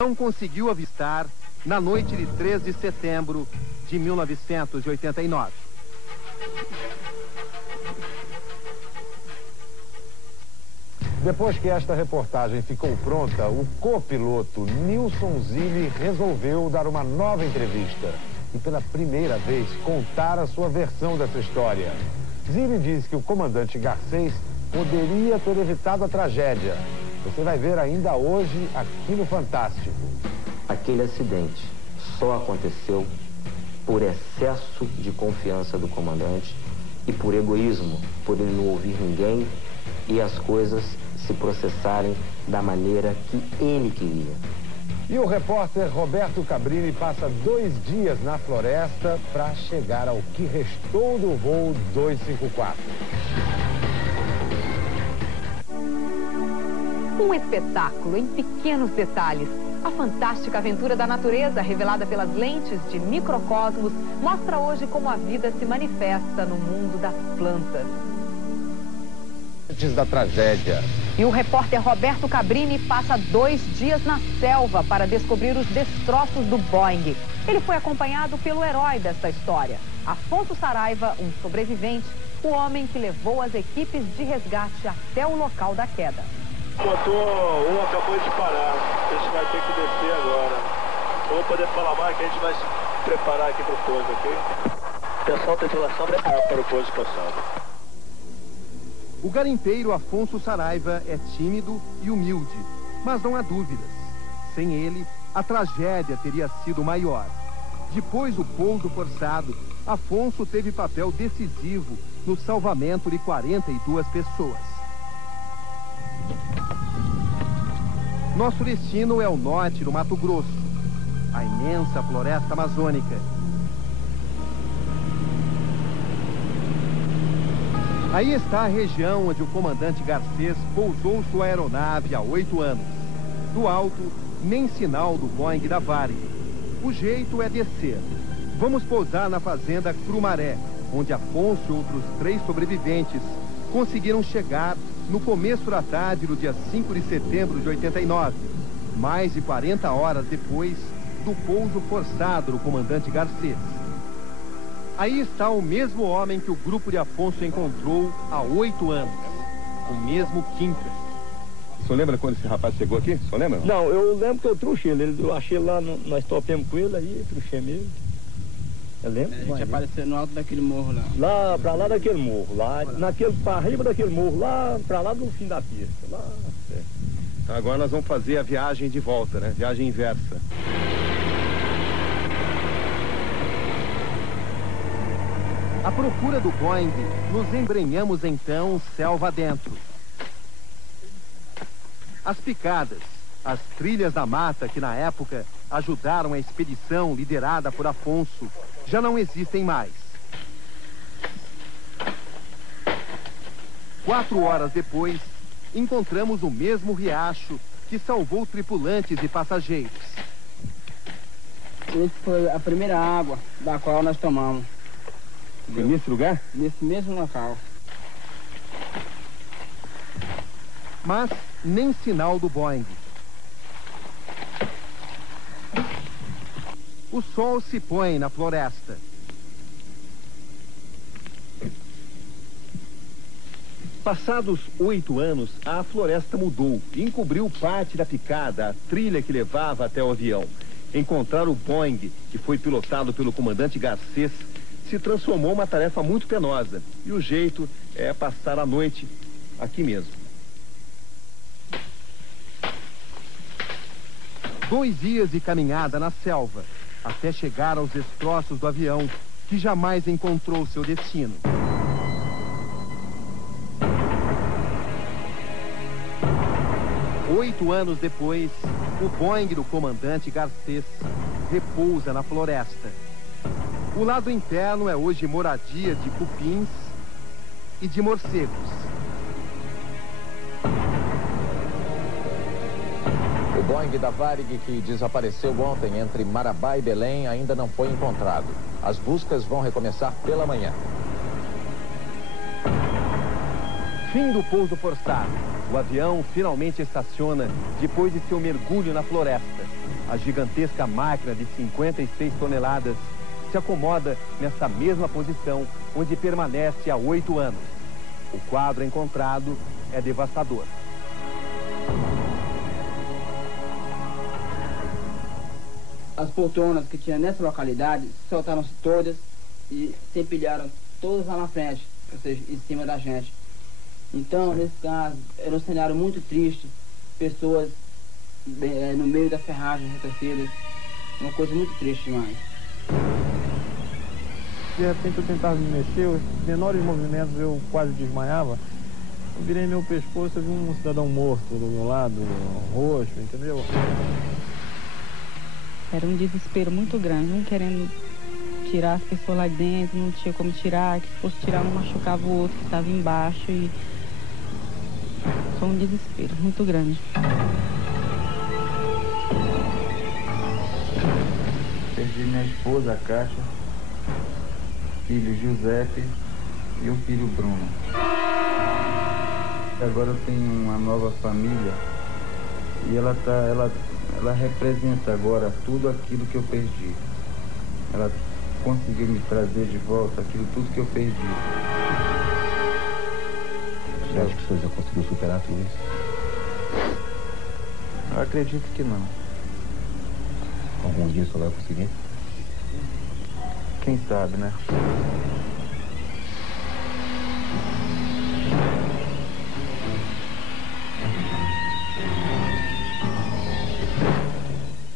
Não conseguiu avistar na noite de 3 de setembro de 1989. Depois que esta reportagem ficou pronta, o copiloto Nilson Zilli resolveu dar uma nova entrevista e pela primeira vez contar a sua versão dessa história. Zilli diz que o comandante Garcês poderia ter evitado a tragédia. Você vai ver ainda hoje aqui no Fantástico. Aquele acidente só aconteceu por excesso de confiança do comandante e por egoísmo, por ele não ouvir ninguém e as coisas se processarem da maneira que ele queria. E o repórter Roberto Cabrini passa 2 dias na floresta para chegar ao que restou do voo 254. Um espetáculo em pequenos detalhes. A fantástica aventura da natureza, revelada pelas lentes de microcosmos, mostra hoje como a vida se manifesta no mundo das plantas. Antes da tragédia. E o repórter Roberto Cabrini passa 2 dias na selva para descobrir os destroços do Boeing. Ele foi acompanhado pelo herói desta história, Afonso Saraiva, um sobrevivente, o homem que levou as equipes de resgate até o local da queda. Motor 1 acabou de parar, a gente vai ter que descer agora. Não vou poder falar mais, que a gente vai se preparar aqui para o pouso, ok? Atenção, tripulação, preparar para o pouso passado. O garimpeiro Afonso Saraiva é tímido e humilde, mas não há dúvidas. Sem ele, a tragédia teria sido maior. Depois do pouso forçado, Afonso teve papel decisivo no salvamento de 42 pessoas. Nosso destino é o norte do Mato Grosso, a imensa floresta amazônica. Aí está a região onde o comandante Garcês pousou sua aeronave há 8 anos. Do alto, nem sinal do Boeing da Varig. O jeito é descer. Vamos pousar na fazenda Crumaré, onde Afonso e outros 3 sobreviventes conseguiram chegar no começo da tarde do dia 5 de setembro de 89, mais de 40 horas depois do pouso forçado do comandante Garcês. Aí está o mesmo homem que o grupo de Afonso encontrou há 8 anos, o mesmo Quinta. O senhor lembra quando esse rapaz chegou aqui? O senhor lembra? Não, eu lembro que eu trouxei ele, eu achei lá, nós topemos com ele aí, trouxei ele. Eu lembro? A gente apareceu no alto daquele morro lá. Lá, pra lá daquele morro, lá, pra riba daquele morro, lá, pra lá do fim da pista, lá. Então agora nós vamos fazer a viagem de volta, né? Viagem inversa. À procura do Boeing, nos embrenhamos então selva dentro. As picadas, as trilhas da mata que na época ajudaram a expedição liderada por Afonso, já não existem mais. 4 horas depois, encontramos o mesmo riacho que salvou tripulantes e passageiros. Esse foi a primeira água da qual nós tomamos. Foi nesse lugar? Nesse mesmo local. Mas nem sinal do Boeing. O sol se põe na floresta. Passados 8 anos, a floresta mudou e encobriu parte da picada, a trilha que levava até o avião. Encontrar o Boeing, que foi pilotado pelo comandante Garcês, se transformou uma tarefa muito penosa. E o jeito é passar a noite aqui mesmo. 2 dias de caminhada na selva, até chegar aos destroços do avião, que jamais encontrou seu destino. Oito anos depois, o Boeing do comandante Garcês repousa na floresta. O lado interno é hoje moradia de cupins e de morcegos. O Boeing da Varig, que desapareceu ontem entre Marabá e Belém, ainda não foi encontrado. As buscas vão recomeçar pela manhã. Fim do pouso forçado. O avião finalmente estaciona depois de seu mergulho na floresta. A gigantesca máquina de 56 toneladas se acomoda nessa mesma posição onde permanece há 8 anos. O quadro encontrado é devastador. As poltronas que tinha nessa localidade soltaram-se todas e se empilharam todas lá na frente, ou seja, em cima da gente. Então, nesse caso, era um cenário muito triste, pessoas no meio da ferragem retorcidas, uma coisa muito triste demais. De repente eu tentava me mexer, os menores movimentos eu quase desmaiava. Eu virei meu pescoço e vi um cidadão morto do meu lado, roxo, entendeu? Era um desespero muito grande, um querendo tirar as pessoas lá dentro, não tinha como tirar, que se fosse tirar um machucava o outro que estava embaixo e foi um desespero muito grande. Perdi minha esposa, a Caixa, filho Giuseppe e o filho Bruno. Agora eu tenho uma nova família e ela representa agora tudo aquilo que eu perdi. Ela conseguiu me trazer de volta aquilo tudo que eu perdi. Você acha que o senhor já conseguiu superar tudo isso? Eu acredito que não. Algum dia o senhor vai conseguir? Quem sabe, né?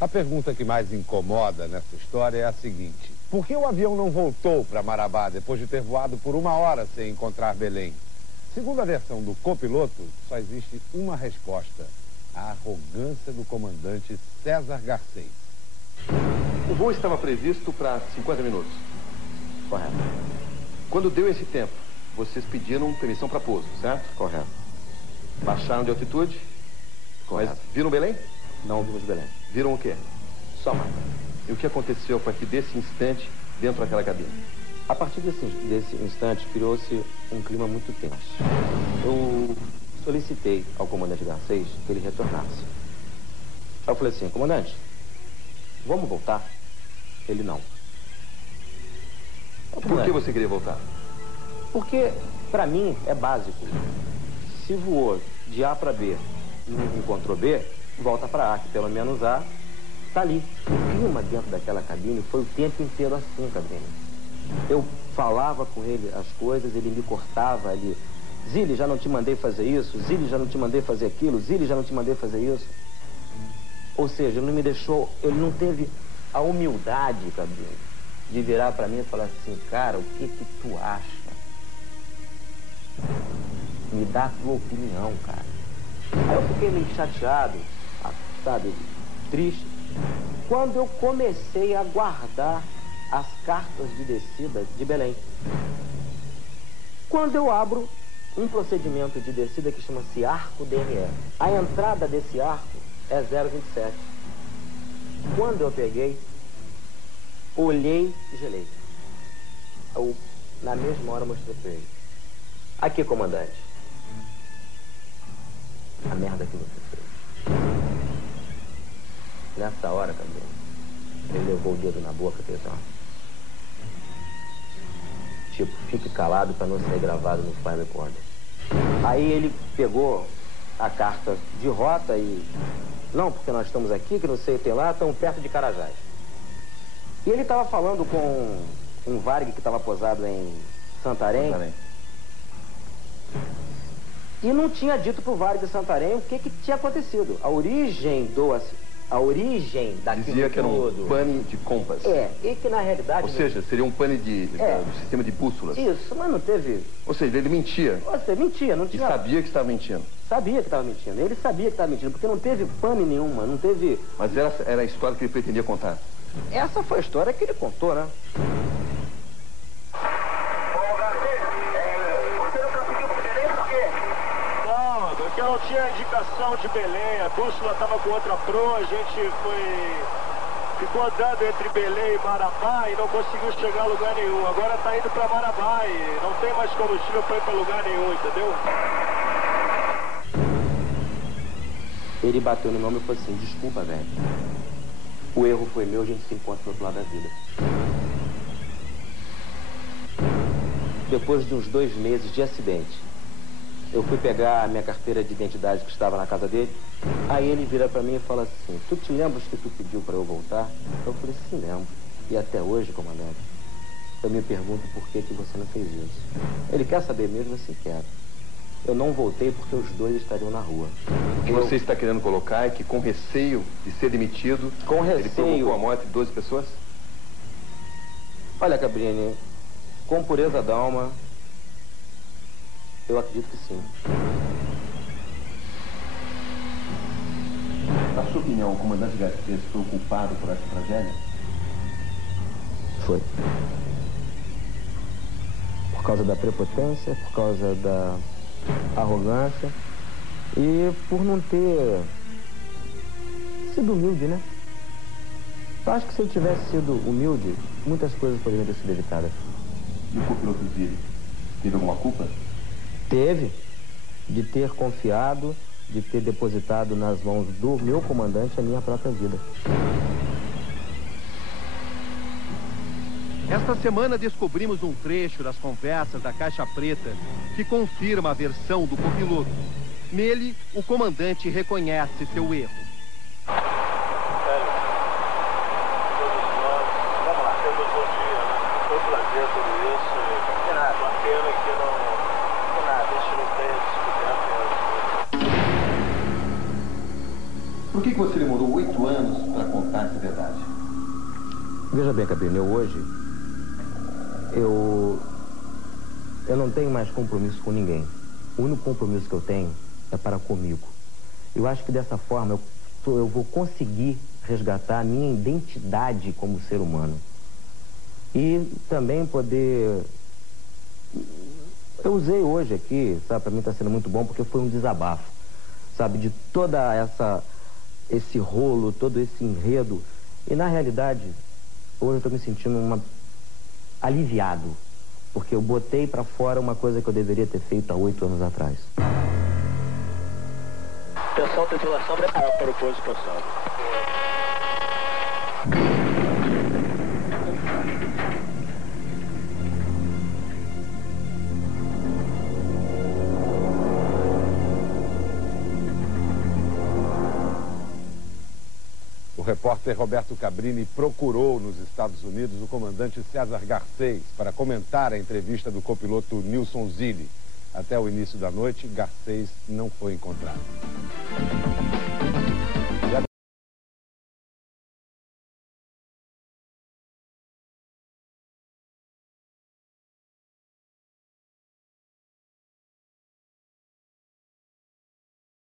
A pergunta que mais incomoda nessa história é a seguinte: por que o avião não voltou para Marabá depois de ter voado por 1 hora sem encontrar Belém? Segundo a versão do copiloto, só existe uma resposta: a arrogância do comandante César Garcês. O voo estava previsto para 50 minutos. Correto. Quando deu esse tempo, vocês pediram permissão para pouso, certo? Correto. Baixaram de altitude? Correto. Mas viram Belém? Não vimos Belém. Viram o quê? Só mata. E o que aconteceu a partir desse instante dentro daquela cabine? A partir desse instante, criou-se um clima muito tenso. Eu solicitei ao comandante Garcês que ele retornasse. Aí eu falei assim: comandante, vamos voltar? Ele não. Por que você queria voltar? Porque, pra mim, é básico. Se voou de A para B e não encontrou B, volta para A, que pelo menos A tá ali. O clima dentro daquela cabine foi o tempo inteiro assim, cabine. Eu falava com ele as coisas, ele me cortava ali. Zili, já não te mandei fazer isso? Zili, já não te mandei fazer aquilo? Zili, já não te mandei fazer isso? Ou seja, ele não me deixou, ele não teve a humildade, cabine, de virar para mim e falar assim: cara, o que tu acha? Me dá a tua opinião, cara. Aí eu fiquei meio chateado, sabe, triste, quando eu comecei a guardar as cartas de descida de Belém. Quando eu abro um procedimento de descida que chama-se arco DNE. A entrada desse arco é 0,27. Quando eu peguei, olhei e gelei. Eu, na mesma hora, mostrei para ele: aqui, comandante, a merda que você fez. Nessa hora, cabelo, ele levou o dedo na boca e fez assim: tipo, fique calado para não ser gravado no file recorder. Aí ele pegou a carta de rota e... não, porque nós estamos aqui, que não sei o que tem lá, estamos perto de Carajás. E ele estava falando com um Varig que estava posado em Santarém. E não tinha dito pro Varig de Santarém o que tinha acontecido. A origem daquilo dizia que era um todo. pane de compass. É, e que na realidade... Ou seja, seria um pane do sistema de bússolas. Isso, mas não teve... Ou seja, ele mentia. Você mentia, não tinha... E sabia que estava mentindo. Sabia que estava mentindo. Ele sabia que estava mentindo, porque não teve pane nenhuma, não teve... Mas essa era a história que ele pretendia contar. Essa foi a história que ele contou, né? Porque não tinha indicação de Belém, a bússola estava com outra proa, a gente ficou andando entre Belém e Marabá e não conseguiu chegar a lugar nenhum. Agora está indo para Marabá e não tem mais combustível para ir para lugar nenhum, entendeu? Ele bateu no nome e falou assim: desculpa, velho, O erro foi meu, a gente se encontra do outro lado da vida. Depois de uns 2 meses de acidente, eu fui pegar a minha carteira de identidade que estava na casa dele. Aí ele vira pra mim e fala assim: tu te lembras que tu pediu pra eu voltar? Eu falei: sim, lembro. E até hoje, comandante, eu me pergunto por que você não fez isso. Ele quer saber mesmo? Assim, quero. Eu não voltei porque os 2 estariam na rua. O que você está querendo colocar é que, com receio de ser demitido, com receio, ele provocou a morte de 12 pessoas? Olha, Cabrini, com pureza d'alma, eu acredito que sim. Na sua opinião, o comandante Garcês foi o culpado por essa tragédia? Foi. Por causa da prepotência, por causa da arrogância e por não ter sido humilde, né? Eu acho que se ele tivesse sido humilde, muitas coisas poderiam ter sido evitadas. E o copiloto dele teve alguma culpa? Teve, de ter confiado, de ter depositado nas mãos do meu comandante a minha própria vida. Esta semana descobrimos um trecho das conversas da Caixa Preta que confirma a versão do copiloto. Nele, o comandante reconhece seu erro. Vamos lá, temos um dia, né? Foi um prazer tudo isso. E nada, uma pena que não... De nada, a gente não tem esse Por que você demorou 8 anos para contar essa verdade? Veja bem, Cabrini, eu não tenho mais compromisso com ninguém. O único compromisso que eu tenho é para comigo. Eu acho que dessa forma eu vou conseguir resgatar a minha identidade como ser humano. E também poder... Eu usei hoje aqui, sabe, para mim está sendo muito bom porque foi um desabafo, sabe, de toda esse rolo, todo esse enredo. E na realidade, hoje eu estou me sentindo aliviado, porque eu botei para fora uma coisa que eu deveria ter feito há 8 anos atrás. Atenção, tripulação, preparado para o pouso passado. O repórter Roberto Cabrini procurou nos Estados Unidos o comandante César Garcês para comentar a entrevista do copiloto Nilson Zilli. Até o início da noite, Garcês não foi encontrado.